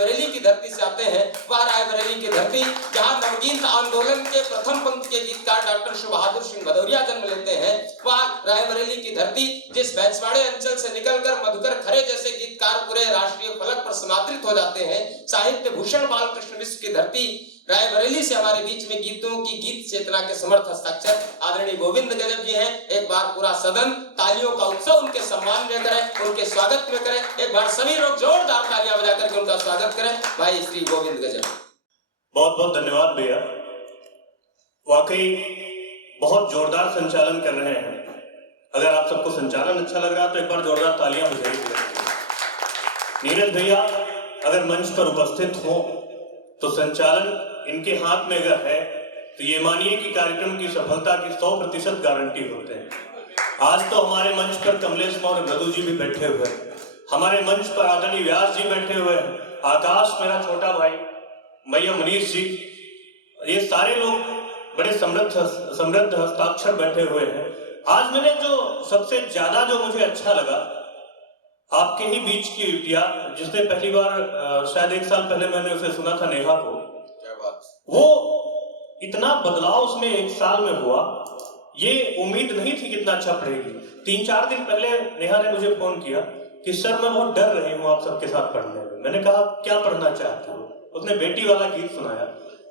रायबरेली की धरती से आते हैं। वह रायबरेली की धरती जहां नवगीत आंदोलन के प्रथम पंक्ति के गीतकार डॉक्टर शिव बहादुर सिंह भदौरिया जन्म लेते हैं। वह रायबरेली की धरती जिस भैंसवाड़े अंचल से निकलकर मधुकर खरे जैसे गीतकार पूरे राष्ट्रीय फलक पर समादृत हो जाते हैं। साहित्य भूषण बालकृष्ण मिश्र की धरती रायबरेली से हमारे बीच में गीतों की गीत चेतना के समर्थ हस्ताक्षर आदरणीय गोविंद गजब जी हैं। एक बार पूरा सदन तालियों का उत्सव उनके सम्मान में करे, उनके स्वागत में करे। एक बार सभी लोग जोरदार तालियां बजाकर के उनका स्वागत करें। भाई श्री गोविंद गजब। बहुत बहुत धन्यवाद भैया, वाकई बहुत जोरदार संचालन कर रहे हैं। अगर आप सबको संचालन अच्छा लग रहा है तो एक बार जोरदार तालियां बजाइए। नीरज भैया अगर मंच पर उपस्थित हो तो संचालन इनके हाथ में अगर है तो ये मानिए कि कार्यक्रम की सफलता की 100% गारंटी होते हैं। आज तो हमारे मंच पर कमलेश और मृदु जी भी बैठे हुए हैं, हमारे मंच पर आदरणीय व्यास जी बैठे हुए हैं, आकाश मेरा छोटा भाई, मैया मनीष जी, ये सारे लोग बड़े समृद्ध हस्ताक्षर बैठे हुए हैं। आज मैंने जो सबसे ज्यादा जो मुझे अच्छा लगा आपके ही बीच की बिटिया, जिसने पहली बार शायद 1 साल पहले मैंने उसे सुना था, नेहा को, क्या बात, वो इतना बदलाव उसमें 1 साल में हुआ, ये उम्मीद नहीं थी कितना अच्छा पढ़ेगी। 3-4 दिन पहले नेहा ने मुझे फोन किया कि सर मैं बहुत डर रही हूँ आप सबके साथ पढ़ने में। मैंने कहा क्या पढ़ना चाहती हो? उसने बेटी वाला गीत सुनाया।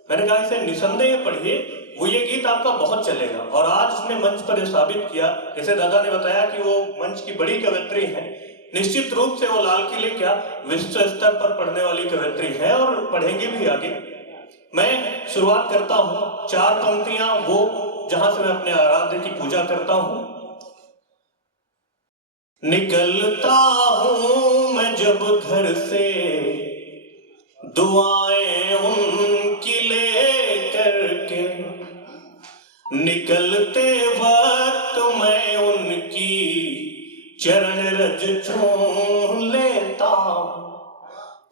मैंने कहा इसे निसंदेह पढ़िए, वो ये गीत आपका बहुत चलेगा। और आज उसने मंच पर साबित किया, जैसे दादा ने बताया कि वो मंच की बड़ी कवयित्री है, निश्चित रूप से वो लाल किले क्या विश्व स्तर पर पढ़ने वाली कवयित्री है और पढ़ेंगे भी आगे। मैं शुरुआत करता हूँ 4 पंक्तियां वो जहां से मैं अपने आराध्य की पूजा करता हूँ। निकलता हूँ मैं जब घर से दुआएं उनकी ले करके, निकलते वक्त मैं उनकी चरण रज चूम लेता हूँ।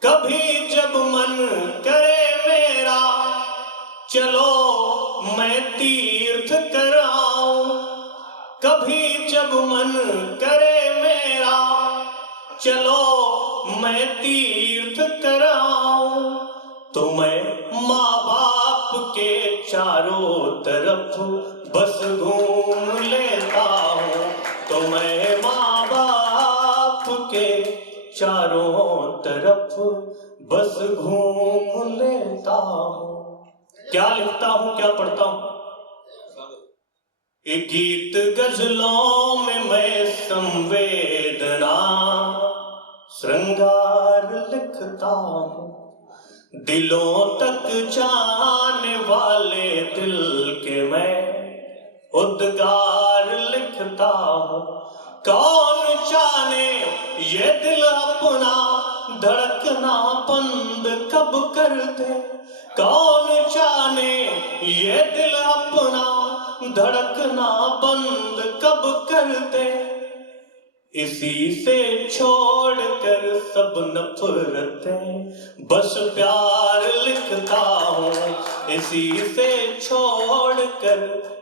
कभी जब मन करे मेरा चलो मैं तीर्थ कराऊं, कभी जब मन करे मेरा चलो मैं तीर्थ कराऊं, तो मैं माँ बाप के चारों तरफ बस घूम लेता हूँ, तो मैं माँ बाप के चारों तरफ बस घूम लेता हूँ। क्या लिखता हूँ, क्या पढ़ता हूँ? एक गीत गजलों में मैं संवेदना श्रृंगार लिखता हूँ, दिलों तक जाने वाले दिल के मैं उद्गार लिखता हूँ। कौन जाने ये दिल अपना धड़कना बंद कब कर दे, कौन जाने ये दिल अपना धड़कना बंद कब कर दे, इसी से छोड़कर सब नफरतें बस प्यार लिखता हूँ, इसी से छोड़कर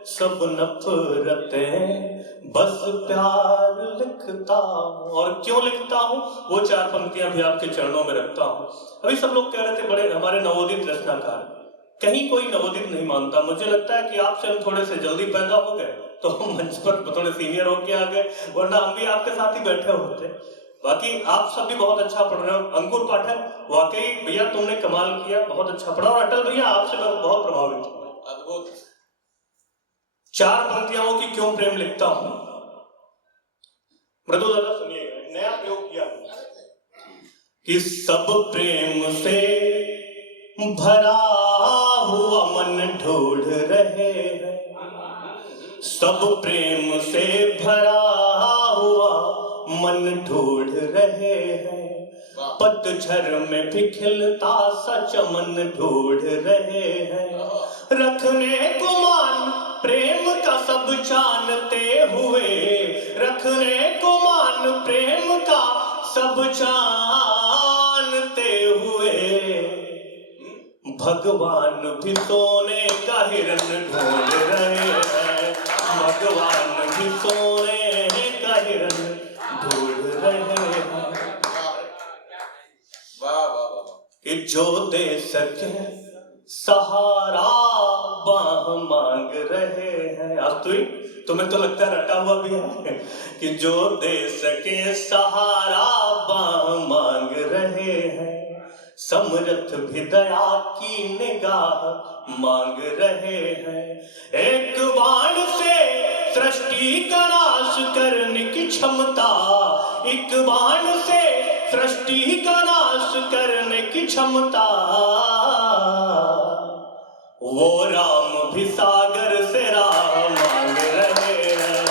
सब नफरतें बस प्यार लिखता हूँ। और क्यों लिखता हूँ वो 4 पंक्तियां भी आपके चरणों में रखता हूँ। अभी सब लोग कह रहे थे बड़े हमारे नवोदित रचनाकार, कहीं कोई नवोदित नहीं मानता। मुझे लगता है कि आपसे हम थोड़े से जल्दी पैदा हो गए तो हम मंच पर थोड़े सीनियर होके आ गए, वरना हम भी आपके साथ ही बैठे होते। बाकी आप सब भी बहुत अच्छा पढ़ रहे हो। अंकुर पाठक, वाकई भैया तुमने कमाल किया, बहुत अच्छा पढ़ा। और अटल भैया आपसे मैं बहुत प्रभावित हूँ, अद्भुत। 4 पंक्तियों की क्यों प्रेम लिखता हूँ। मृदु दादा सुनिएगा, नया प्रयोग किया कि सब प्रेम से भरा हुआ मन ढूंढ रहे हैं, सब प्रेम से भरा हुआ मन ढूंढ रहे हैं, पतझड़ में भी खिलता सा चमन ढूंढ रहे हैं, रखने को मान प्रेम का सब जानते हुए, रखने को मान प्रेम का सब जानते हुए, भगवान भी सोने का हिरन ढूंढ रहे हैं, भगवान भी सोने का हिरन ढूंढ रहे हैं। दे सके सहारा बाह मांग रहे हैं। आज तुम्हें तो लगता है रटा हुआ भी है कि जो दे सके सहारा बाह मांग रहे हैं, समरथ भी दया की निगाह मांग रहे हैं। एक बाण से सृष्टि का नाश करने की क्षमता, एक बाण से सृष्टि का नाश करने की क्षमता, वो राम भी सागर से राह मांग रहे हैं,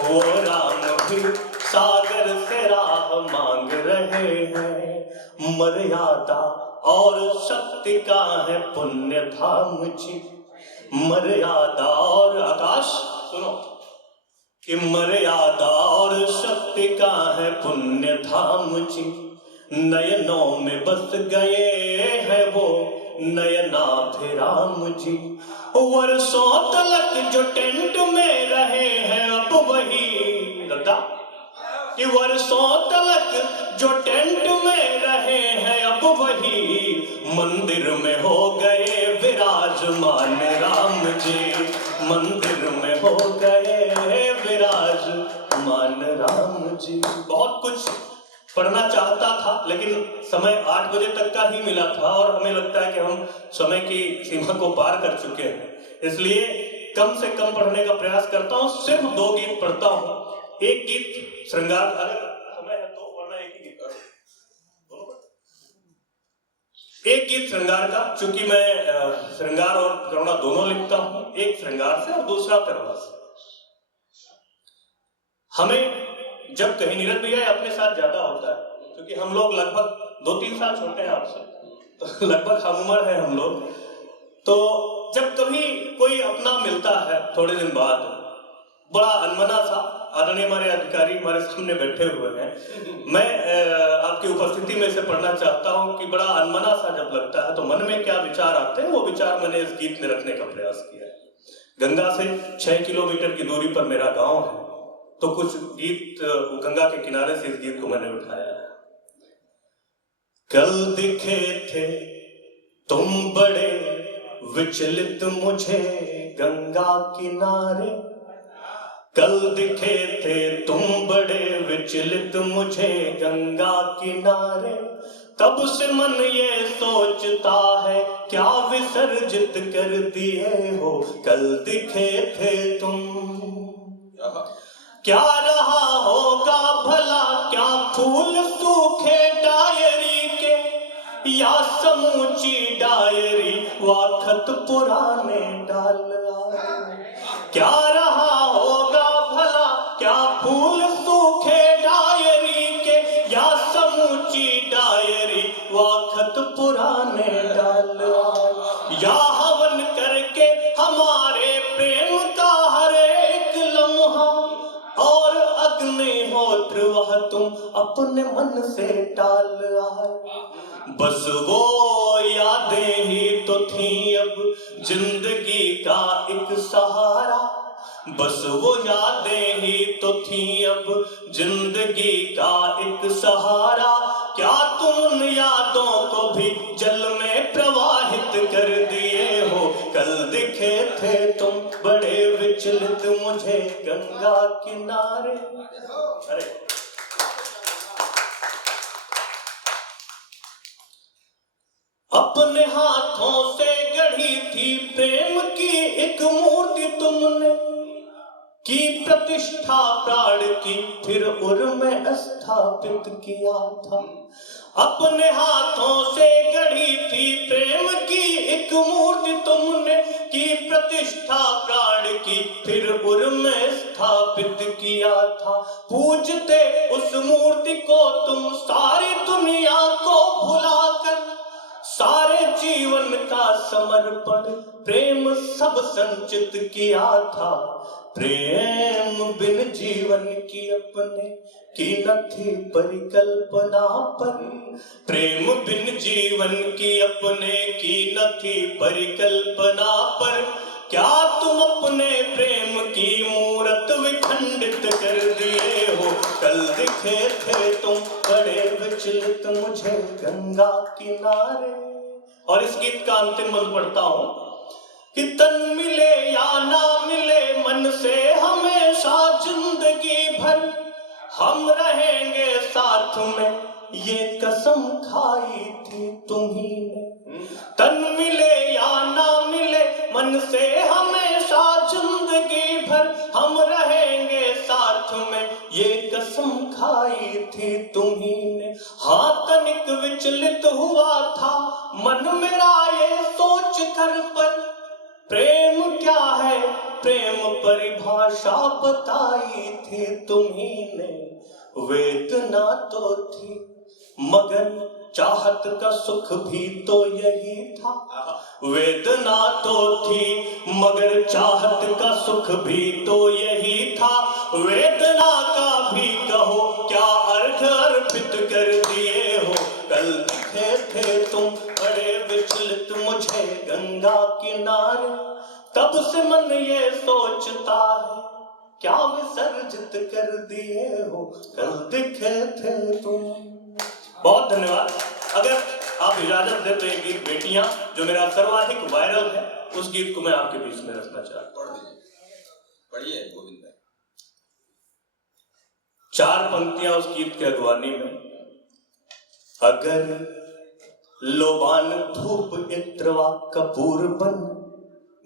वो राम भी सागर से राह मांग रहे हैं। मर्यादा और शक्ति का है पुण्य धाम जी, मर्यादा और आकाश सुनो कि मर्यादा और शक्ति का है पुण्य धाम जी, नयनों में बस गए हैं वो नयनाभिराम जी। वर्षों तलक जो टेंट में रहे हैं अब वही लता, कि वर्षों तलक जो टेंट में रहे हैं अब वही मंदिर में हो गए विराजमान राम जी, मंदिर में हो गए विराजमान राम जी। बहुत कुछ पढ़ना चाहता था लेकिन समय 8 बजे तक का ही मिला था और हमें लगता है कि हम समय की सीमा को पार कर चुके हैं, इसलिए कम से कम पढ़ने का प्रयास करता हूँ। सिर्फ 2 गीत पढ़ता हूँ। एक गीत श्रृंगार, समय है तो वरना एक ही गीत, एक गीत श्रृंगार का, चूंकि मैं श्रृंगार और करुणा दोनों लिखता हूँ, एक श्रृंगार से और दूसरा करुणा से। हमें जब कहीं नीरज भैया अपने साथ ज्यादा होता है क्योंकि हम लोग लगभग 2-3 साल छोटे हैं आपसे, तो लगभग हम उम्र है हम लोग, तो जब कभी कोई अपना मिलता है थोड़े दिन बाद, बड़ा अनमना सा, आदरणीय हमारे अधिकारी हमारे सामने बैठे हुए हैं, मैं आपकी उपस्थिति में से पढ़ना चाहता हूं कि बड़ा अनमना सा जब लगता है तो मन में क्या विचार आते हैं, वो विचार मैंने इस गीत में रखने का प्रयास किया है। गंगा से 6 किलोमीटर की दूरी पर मेरा गांव है, तो कुछ गीत गंगा के किनारे से इस गीत को मैंने उठाया है। कल दिखे थे तुम बड़े विचलित मुझे गंगा किनारे, कल दिखे थे तुम बड़े विचलित मुझे गंगा किनारे, तब से मन ये सोचता है क्या विसर्जित कर दिए हो कल दिखे थे तुम। क्या रहा होगा भला, क्या फूल सूखे डायरी के, या समूची डायरी वाखत पुराने डाल आए। क्या रहा होगा भला, क्या फूल सूखे डायरी के, या समूची डायरी वाखत पुराने डाल आए। या हवन करके हमारे प्रेम का हर एक लम्हा, और अग्निहोत्र वह तुम अपने मन से टाल आए। बस वो यादें ही तो थी अब जिंदगी का एक सहारा, बस वो यादें ही तो थी अब जिंदगी का एक सहारा। क्या तुम उन यादों को भी जल में प्रवाहित कर दिए हो, कल दिखे थे तुम बड़े विचलित मुझे गंगा किनारे। अरे अपने हाथों से गढ़ी थी प्रेम की एक मूर्ति तुमने, की प्रतिष्ठा प्राण की फिर उर में स्थापित किया था। अपने हाथों से गढ़ी थी प्रेम की एक मूर्ति तुमने, की प्रतिष्ठा प्राण की फिर उर में स्थापित किया था। पूजते उस मूर्ति को तुम सारी दुनिया को भुलाकर, सारे जीवन का समर्पण प्रेम सब संचित किया था। प्रेम बिन जीवन की अपने की न थी परिकल्पना पर, प्रेम बिन जीवन की अपने की न थी परिकल्पना पर। क्या तुम अपने प्रेम की मूरत विखंडित कर दिए हो, कल दिखे थे तुम बड़े विचलित मुझे गंगा किनारे। और इस गीत का अंतिम मन पढ़ता हूं कि तन मिले या ना मिले मन से हमेशा जिंदगी भर हम रहेंगे साथ में, ये कसम खाई थी तुम्ही ने। तन मिले या ना मिले मन से हमेशा जिंदगी भर हम रहेंगे साथ में, ये कसम खाई थी तुम्ही ने। हाँ तनिक विचलित हुआ था मन मेरा ये सोच कर, पर प्रेम क्या है प्रेम परिभाषा बताई थी तुम्ही ने। वेदना तो थी मगर चाहत का सुख भी तो यही था। वेदना तो थी मगर चाहत का सुख भी तो यही था। वेदना का भी कहो क्या अर्घ अर्पित कर दिए हो। कल दिखे थे तुम बड़े विचलित मुझे गंगा किनारे, तब से मन ये सोचता है क्या विसर्जित कर दिए हो। कल दिखे थे तुम। बहुत धन्यवाद। अगर आप इजाजत दें तो ये गीत बेटियां जो मेरा सर्वाधिक वायरल है, उस गीत को मैं आपके बीच में रखना चाहता हूं। पढ़िए गोविंद भाई। 4 पंक्तियां उस गीत के अगवानी में। अगर लोबान धूप इत्रवा कपूर बन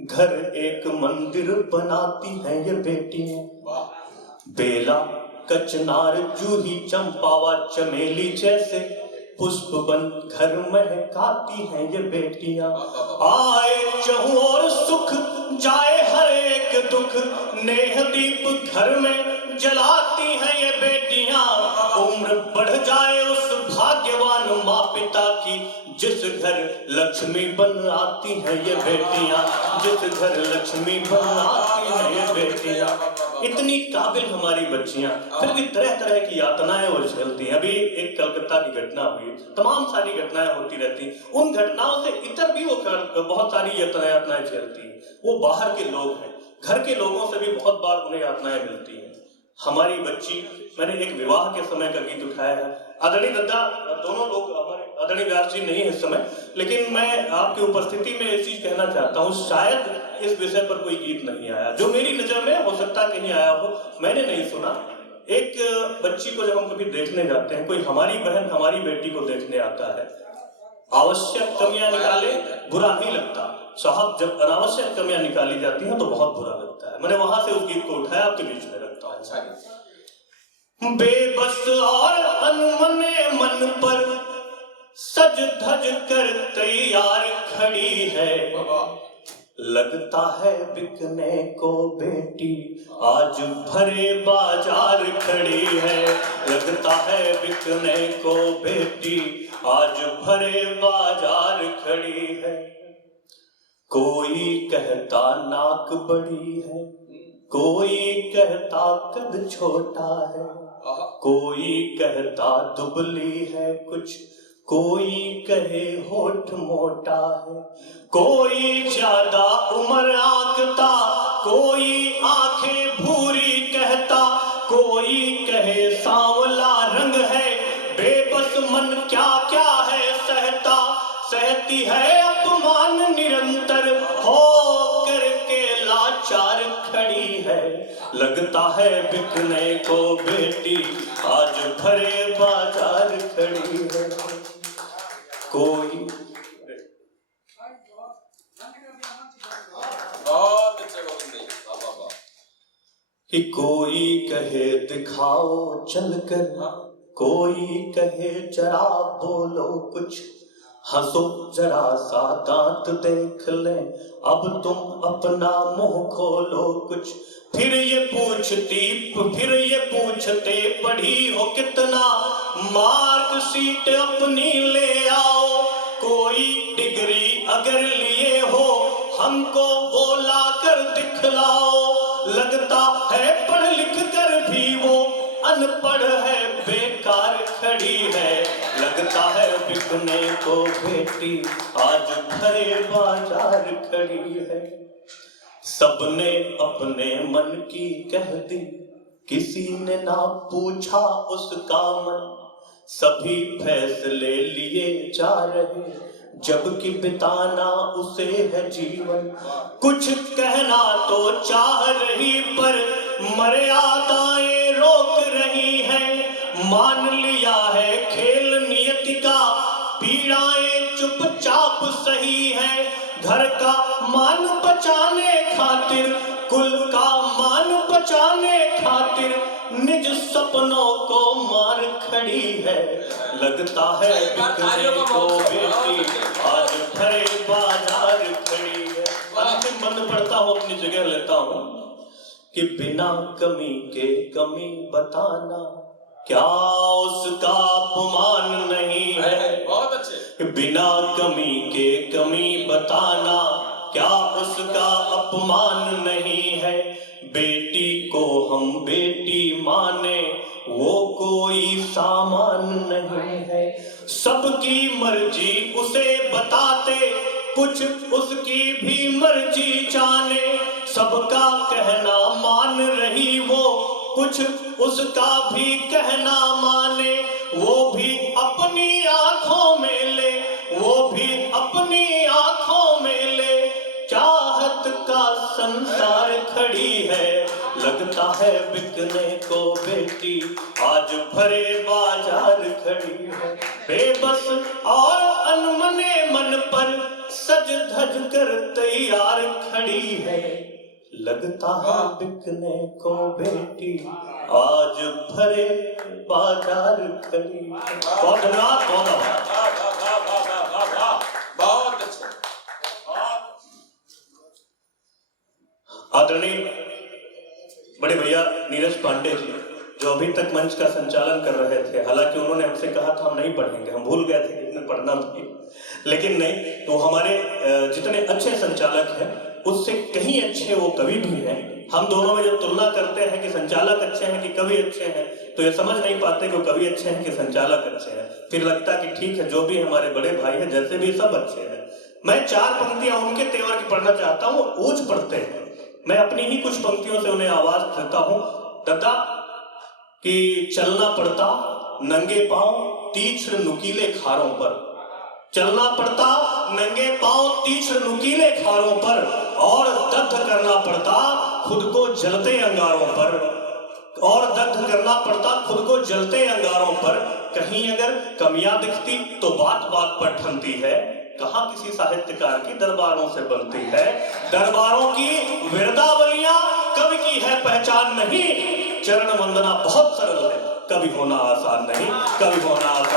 घर एक मंदिर बनाती हैं ये बेटियां। बेला कचनार जूही चंपावा चमेली जैसे पुष्प बन घर महकाती हैं ये बेटियां। आए चहु और सुख जाए हर एक दुख, नेह दीप घर में जलाती हैं ये बेटियां। उम्र बढ़ जाए उस भाग्यवान माँ पिता की, जिस घर लक्ष्मी बन आती हैं ये बेटियां। जिस घर लक्ष्मी बन आती हैं ये बेटियां। इतनी काबिल हमारी बच्चियां, फिर भी तरह तरह की यातनाएं वो झेलती हैं। अभी एक कलकत्ता की घटना हुई, तमाम सारी घटनाएं होती रहती। उन घटनाओं से इतर भी वो बहुत सारी यातनाएं झेलती हैं। वो बाहर के लोग हैं, घर के लोगों से भी बहुत बार उन्हें यातनाएं मिलती हैं। हमारी बच्ची, मैंने एक विवाह के समय का गीत उठाया है। आदरणीय दद्दा, दोनों लोग हमारे आदरणीय व्यास जी नहीं है इस समय, लेकिन मैं आपकी उपस्थिति में ये चीज कहना चाहता हूँ, शायद इस विषय पर कोई गीत नहीं आया जो मेरी नजर में हो सकता कहीं आया हो, मैंने नहीं सुना। एक बच्ची को जब हम कभी देखने जाते हैं, कोई हमारी बहन हमारी बेटी को देखने आता है, आवश्यक कमियां निकाले बुरा नहीं लगता साहब, जब अनावश्यक कमियां निकाली जाती हैं तो बहुत बुरा लगता है। मैंने वहां से उस गीत को उठाया, आपके बीच में रखता हूं। बेबस और अनमने मन पर सज धज कर तैयार खड़ी है, लगता है बिकने को बेटी आज भरे बाजार खड़ी है। लगता है बिकने को बेटी आज भरे बाजार खड़ी है। कोई कहता नाक बड़ी है, कोई कहता कद छोटा है, कोई कहता दुबली है कुछ, कोई कहे होठ मोटा है। कोई ज्यादा उम्र आंकता, कोई आंखें भूरी कहता, कोई कहे सांवला रंग है। बेबस मन क्या क्या है सहता, सहती है अपमान निरंतर, हो करके लाचार खड़ी है। लगता है बिकने को बेटी आज भरे बाजार खड़ी है। कोई कि कोई कहे दिखाओ चलकर, कोई कहे जरा बोलो कुछ, हंसो जरा सा दांत देख ले, अब तुम अपना मुंह खोलो कुछ। फिर ये पूछते पढ़ी हो कितना, मार्कशीट अपनी ले आओ। कोई डिग्री अगर लिए हो हमको वो ला कर दिखलाओ। लगता है पढ़ लिख कर भी वो अनपढ़ है, बेकार खड़ी है। लगता है बिकने को बेटी आज भरे बाजार खड़ी है। सबने अपने मन की कह दी, किसी ने ना पूछा उसका मन। सभी फैसले लिए जा रहे, जबकि बिताना उसे है जीवन। कुछ कहना तो चाह रही पर मर्यादाएं रोक रही है। मान लिया है खेल नियति का, पीड़ाएं चुपचाप सही है। घर का मान बचाने खातिर, कुल का मान बचाने खातिर निज सपनों को मार खड़ी है। लगता है बिकने को बेटी आज भरे बाजार खड़ी है। अंतिम बंद पढ़ता हूँ, अपनी जगह लेता हूँ कि बिना कमी के कमी बताना क्या उसका अपमान नहीं है। बहुत अच्छे। बिना कमी के कमी बताना क्या उसका अपमान नहीं है। बेटी को हम बेटी माने वो कोई सामान नहीं है। सबकी मर्जी उसे बताते कुछ उसकी भी मर्जी जाने। सबका कहना मान रही वो कुछ उसका भी कहना माने। वो भी अपनी आंखों में ले, वो भी अपनी आंखों में ले। चाहत का संसार खड़ी है। लगता है बिकने को बेटी आज भरे बाजार खड़ी है। बेबस और अनमने मन पर सज धज कर तैयार खड़ी है। लगता है बिकने को बेटी आज भरे बाजार खड़ी है। बहुत अच्छे। आदरणीय बड़े भैया नीरज पांडे जी, जो अभी तक मंच का संचालन कर रहे थे, हालांकि उन्होंने हमसे कहा था हम नहीं पढ़ेंगे, हम भूल गए थे कि इसमें पढ़ना भी, लेकिन नहीं, तो हमारे जितने अच्छे संचालक हैं उससे कहीं अच्छे वो कवि भी हैं। हम दोनों में जब तुलना करते हैं कि संचालक अच्छे हैं कि कवि अच्छे हैं, तो ये समझ नहीं पाते कि कवि अच्छे हैं कि संचालक अच्छे हैं। फिर लगता कि ठीक है, जो भी हमारे बड़े भाई हैं जैसे भी सब अच्छे हैं। मैं 4 पंक्तियां उनके तेवर की पढ़ना चाहता हूँ। ऊंच पढ़ते हैं, मैं अपनी ही कुछ पंक्तियों से उन्हें आवाज देता हूँ। दत्ता कि चलना पड़ता नंगे पांव तीक्ष्ण नुकीले खारों पर, चलना पड़ता नंगे पांव तीक्ष्ण नुकीले खारों पर, और दग्ध करना पड़ता खुद को जलते अंगारों पर, और दग्ध करना पड़ता खुद को जलते अंगारों पर। कहीं अगर कमियां दिखती तो बात बात पर ठनती है। कहाँ किसी साहित्यकार की दरबारों से बनती है। दरबारों की विरदावलियां कवि की है पहचान नहीं। चरण वंदना बहुत सरल है, कवि होना आसान नहीं, कवि होना आसान